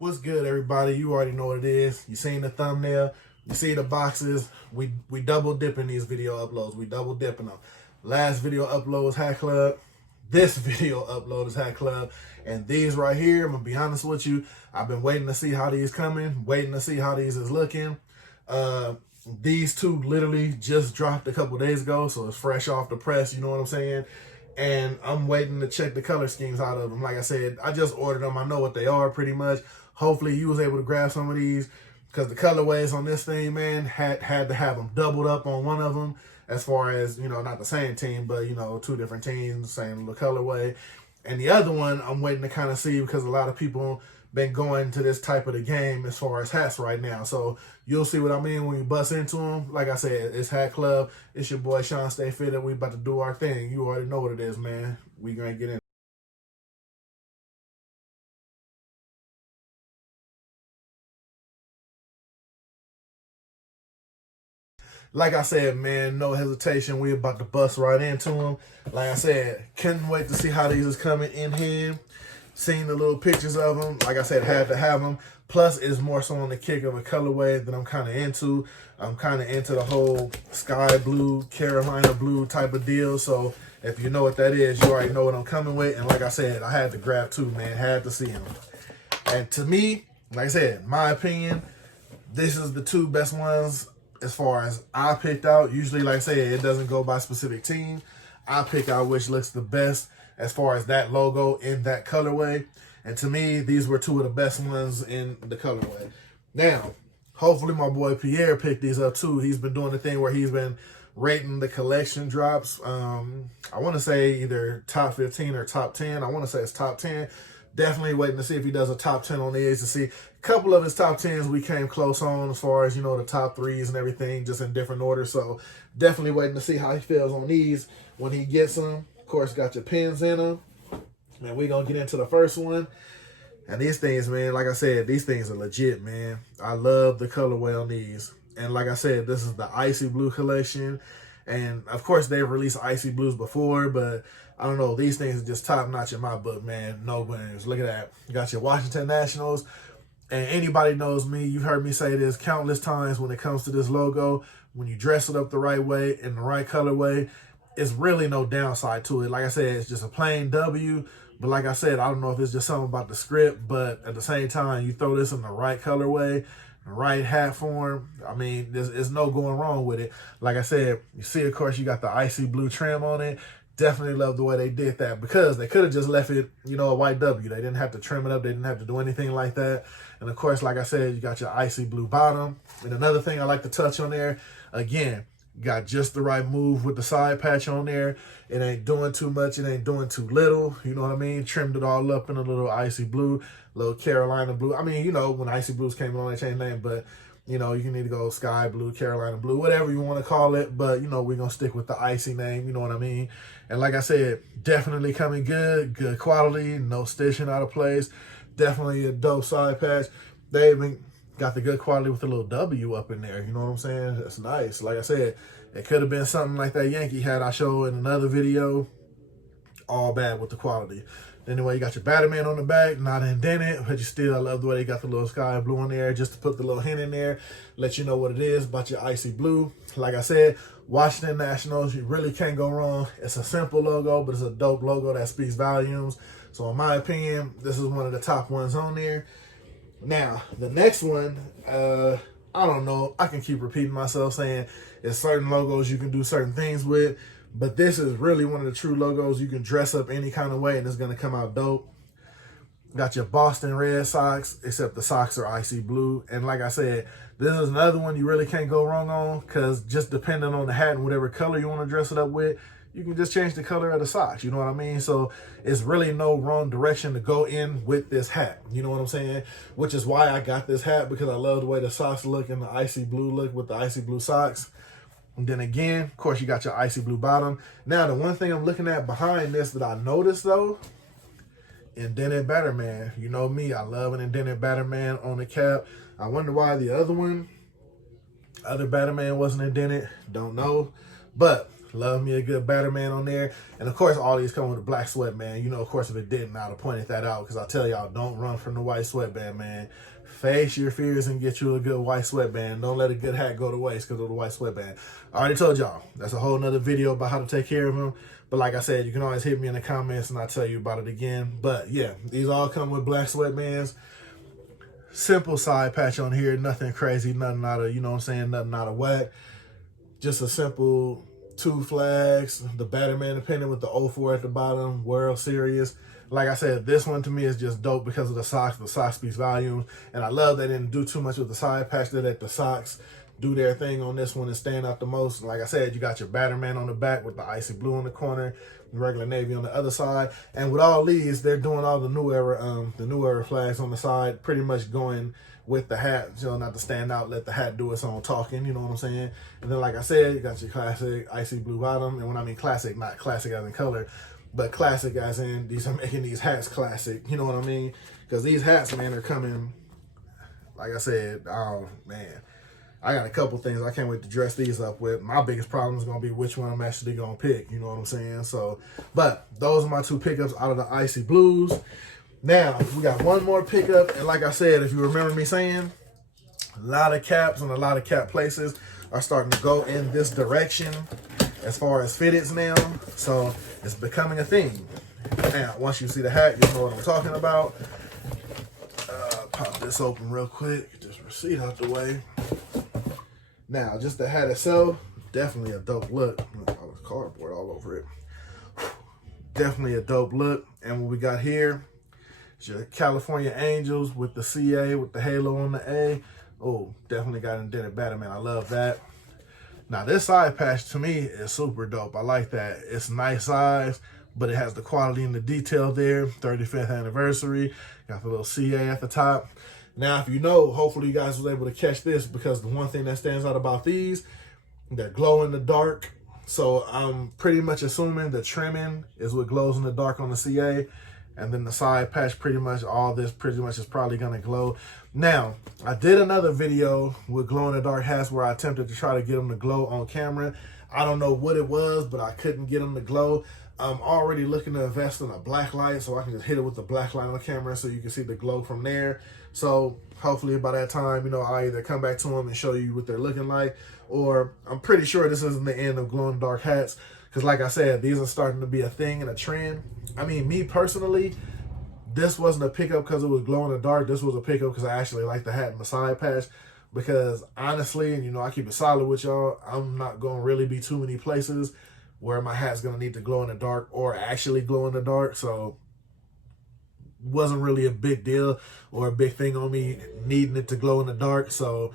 What's good, everybody? You already know what it is. You seen the thumbnail. You see the boxes. We double dipping these video uploads. We double dipping them. Last video upload was Hatclub. This video upload is Hatclub. And these right here, I'm going to be honest with you, I've been waiting to see how these coming, waiting to see how these is looking. These two literally just dropped a couple days ago, so it's fresh off the press, you know what I'm saying? And I'm waiting to check the color schemes out of them. Like I said, I just ordered them. I know what they are pretty much. Hopefully you was able to grab some of these, because the colorways on this thing, man, had to have them doubled up on one of them, as far as, you know, not the same team, but, you know, two different teams, same little colorway. And the other one, I'm waiting to kind of see, because a lot of people been going to this type of the game as far as hats right now. So you'll see what I mean when you bust into them. Like I said, it's Hatclub. It's your boy Shawn.Stay.Fitted. We about to do our thing. You already know what it is, man. We gonna get in. Like I said, man, no hesitation. We about to bust right into them. Like I said, couldn't wait to see how these is coming in here. Seen the little pictures of them. Like I said, had to have them. Plus, it's more so on the kick of a colorway that I'm kind of into. I'm kind of into the whole sky blue, Carolina blue type of deal. So if you know what that is, you already know what I'm coming with. And like I said, I had to grab two, man. Had to see them. And to me, like I said, my opinion, this is the two best ones as far as I picked out. Usually, like I said, it doesn't go by specific team. I pick out which looks the best as far as that logo in that colorway. And to me, these were two of the best ones in the colorway. Now, hopefully my boy Pierre picked these up too. He's been doing the thing where he's been rating the collection drops. I want to say either top 15 or top 10. I want to say it's top 10. Definitely waiting to see if he does a top 10 on these, to see a couple of his top 10s we came close on, as far as, you know, the top 3s and everything, just in different order. So definitely waiting to see how he feels on these when he gets them. Of course, got your pins in them. And we're going to get into the first one. And these things, man, like I said, these things are legit, man. I love the colorway on these. And like I said, this is the Icy Blue Collection. And of course, they've released Icy Blues before, but I don't know, these things are just top notch in my book, man. No winners. Look at that. You got your Washington Nationals. And anybody knows me, you've heard me say this countless times when it comes to this logo. When you dress it up the right way, in the right colorway, it's really no downside to it. Like I said, it's just a plain W. But like I said, I don't know if it's just something about the script, but at the same time, you throw this in the right colorway, the right hat form, I mean, there's no going wrong with it. Like I said, you see, of course, you got the icy blue trim on it. Definitely love the way they did that, because they could have just left it, you know, a white W. They didn't have to trim it up. They didn't have to do anything like that. And of course, like I said, you got your icy blue bottom. And another thing I like to touch on there, again, got just the right move with the side patch on there. It ain't doing too much. It ain't doing too little. You know what I mean? Trimmed it all up in a little icy blue, little Carolina blue. I mean, you know, when icy blues came along, they changed name, but you know, you can need to go sky blue, Carolina blue, whatever you want to call it. But, you know, we're going to stick with the icy name. You know what I mean? And like I said, definitely coming good quality, no stitching out of place. Definitely a dope side patch. They even got the good quality with the little W up in there. You know what I'm saying? That's nice. Like I said, it could have been something like that Yankee hat I showed in another video. All bad with the quality. Anyway, you got your Batman on the back, not indented, but you still, I love the way they got the little sky blue in there, just to put the little hint in there, let you know what it is about your icy blue. Like I said, Washington Nationals, you really can't go wrong. It's a simple logo, but it's a dope logo that speaks volumes. So in my opinion, this is one of the top ones on there. Now, the next one, I don't know, I can keep repeating myself saying it's certain logos you can do certain things with. But this is really one of the true logos you can dress up any kind of way and it's going to come out dope. Got your Boston Red Sox, except the socks are icy blue. And like I said, this is another one you really can't go wrong on, because just depending on the hat and whatever color you want to dress it up with, you can just change the color of the socks. You know what I mean? So it's really no wrong direction to go in with this hat. You know what I'm saying? Which is why I got this hat, because I love the way the socks look and the icy blue look with the icy blue socks. And then again, of course, you got your icy blue bottom. Now, the one thing I'm looking at behind this that I noticed, though, indented Batterman. You know me, I love an indented Batterman on the cap. I wonder why the other Batterman wasn't indented. Don't know. But Love me a good Batterman on there. And of course, all these come with a black sweatband. You know, of course, if it didn't, I'd have pointed that out, because I tell y'all, don't run from the white sweatband, man. Face your fears and get you a good white sweatband. Don't let a good hat go to waste because of the white sweatband. I already told y'all, that's a whole nother video about how to take care of them. But like I said, you can always hit me in the comments and I'll tell you about it again. But yeah, these all come with black sweatbands. Simple side patch on here, nothing crazy, nothing out of, you know what I'm saying, nothing out of whack. Just a simple 2 flags, the Batterman pennant with the 04 at the bottom, World Series. Like I said, this one to me is just dope because of the socks. The socks speaks volumes. And I love they didn't do too much with the side patch. They let the socks do their thing on this one and stand out the most. Like I said, you got your Batterman on the back with the icy blue in the corner, the regular navy on the other side. And with all these, they're doing all the new era flags on the side, pretty much going with the hat, you know, not to stand out, let the hat do its own talking, you know what I'm saying? And then, like I said, you got your classic icy blue bottom. And when I mean classic, not classic as in color, but classic as in these are making these hats classic, you know what I mean? Because these hats, man, are coming, like I said, oh, man. I got a couple things I can't wait to dress these up with. My biggest problem is going to be which one I'm actually going to pick, you know what I'm saying? So, but those are my 2 pickups out of the Icy Blues. Now, we got one more pickup, and like I said, if you remember me saying, a lot of caps and a lot of cap places are starting to go in this direction as far as fitteds now. So, it's becoming a thing. Now, once you see the hat, you'll know what I'm talking about. Pop this open real quick, get this receipt out the way. Now, just the hat itself, definitely a dope look. Oh, there's cardboard all over it. Definitely a dope look. And what we got here is your California Angels with the CA, with the halo on the A. Oh, definitely got indented Batterman. I love that. Now, this side patch to me is super dope. I like that. It's nice size, but it has the quality and the detail there. 35th anniversary. Got the little CA at the top. Now, if you know, hopefully you guys was able to catch this, because the one thing that stands out about these, they're glow in the dark. So I'm pretty much assuming the trimming is what glows in the dark on the CA. And then the side patch, pretty much all this pretty much is probably going to glow. Now, I did another video with glow in the dark hats where I attempted to try to get them to glow on camera. I don't know what it was, but I couldn't get them to glow. I'm already looking to invest in a black light so I can just hit it with the black light on the camera so you can see the glow from there. So hopefully by that time, you know, I'll either come back to them and show you what they're looking like, or I'm pretty sure this isn't the end of glow in the dark hats, because like I said, these are starting to be a thing and a trend. I mean, me personally, this wasn't a pickup because it was glow in the dark. This was a pickup because I actually like the hat and the side patch, because honestly, and you know, I keep it solid with y'all, I'm not going to really be too many places where my hat's going to need to glow in the dark or actually glow in the dark. So wasn't really a big deal or a big thing on me needing it to glow in the dark. So,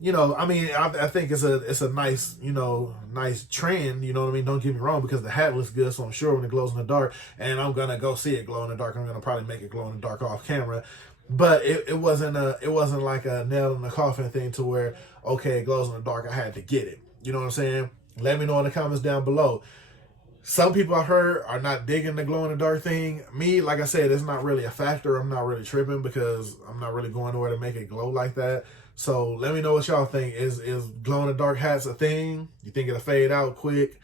you know, I mean, I think it's a nice, you know, nice trend, you know what I mean? Don't get me wrong, because the hat looks good, so I'm sure when it glows in the dark, and I'm going to go see it glow in the dark, I'm going to probably make it glow in the dark off camera. But it wasn't like a nail in the coffin thing to where, okay, it glows in the dark, I had to get it. You know what I'm saying? Let me know in the comments down below. Some people I heard are not digging the glow in the dark thing. Me, like I said, it's not really a factor. I'm not really tripping because I'm not really going nowhere to make it glow like that. So let me know what y'all think. Is glow in the dark hats a thing? You think it'll fade out quick?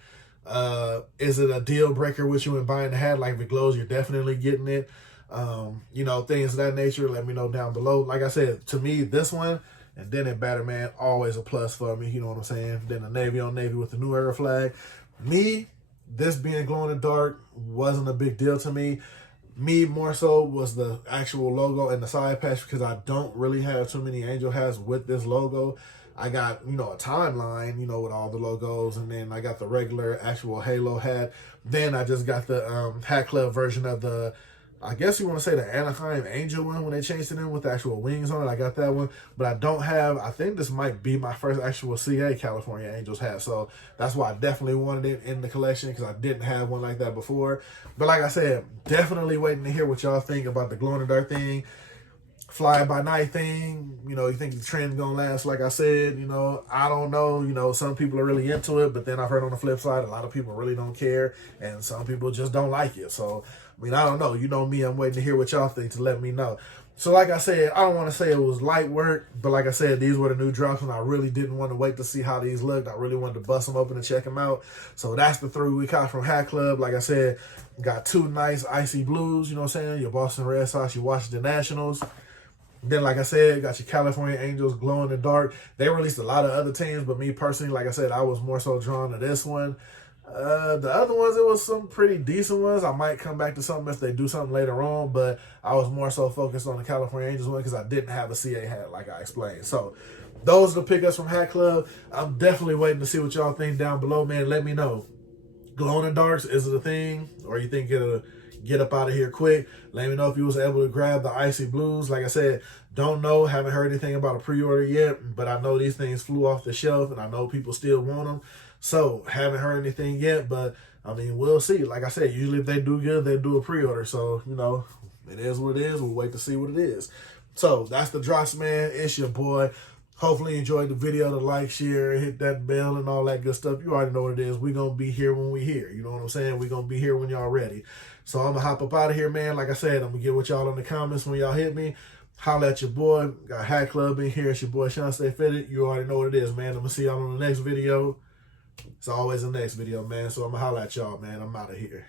Is it a deal breaker with you in buying the hat? Like if it glows, you're definitely getting it. You know, things of that nature. Let me know down below. Like I said, to me, this one and then in Batterman, always a plus for me. You know what I'm saying? Then the navy on navy with the new era flag. Me, this being glow in the dark wasn't a big deal to me. Me, more so, was the actual logo and the side patch, because I don't really have too many angel hats with this logo. I got, you know, a timeline, you know, with all the logos, and then I got the regular actual halo hat. Then I just got the Hatclub version of the, I guess you want to say the Anaheim Angel one when they changed it in with the actual wings on it. I got that one, but I don't have, I think this might be my first actual CA California Angels hat. So that's why I definitely wanted it in the collection, because I didn't have one like that before. But like I said, definitely waiting to hear what y'all think about the glow in the dark thing, fly by night thing. You know, you think the trend gonna last? Like I said, you know, I don't know. You know, some people are really into it, but then I've heard on the flip side, a lot of people really don't care, and some people just don't like it. So I mean, I don't know. You know me, I'm waiting to hear what y'all think to let me know. So like I said, I don't want to say it was light work, but like I said, these were the new drops, and I really didn't want to wait to see how these looked. I really wanted to bust them open and check them out. So that's the 3 we caught from Hatclub. Like I said, got 2 nice icy blues, you know what I'm saying? Your Boston Red Sox, your Washington Nationals. Then, like I said, got your California Angels glow in the dark. They released a lot of other teams, but me personally, like I said, I was more so drawn to this one. The other ones, it was some pretty decent ones. I might come back to something if they do something later on, but I was more so focused on the California Angels one because I didn't have a CA hat, like I explained. So those are the pickups from Hatclub. I'm definitely waiting to see what y'all think down below, man. Let me know. Glow in the darks, is it a thing? Or you think it'll get up out of here quick? Let me know if you was able to grab the icy blues. Like I said, don't know, haven't heard anything about a pre-order yet, but I know these things flew off the shelf and I know people still want them. So haven't heard anything yet, but I mean, we'll see. Like I said, usually if they do good, they do a pre-order. So, you know, it is what it is. We'll wait to see what it is. So that's the drops, man. It's your boy. Hopefully you enjoyed the video. To like, share, hit that bell and all that good stuff. You already know what it is. We're going to be here when we here. You know what I'm saying? We're going to be here when y'all ready. So I'm going to hop up out of here, man. Like I said, I'm going to get with y'all in the comments when y'all hit me. Holla at your boy. Got Hatclub in here. It's your boy, Shawn.Stay.Fitted. You already know what it is, man. I'm going to see y'all on the next video. It's always the next video, man. So I'm going to holla at y'all, man. I'm out of here.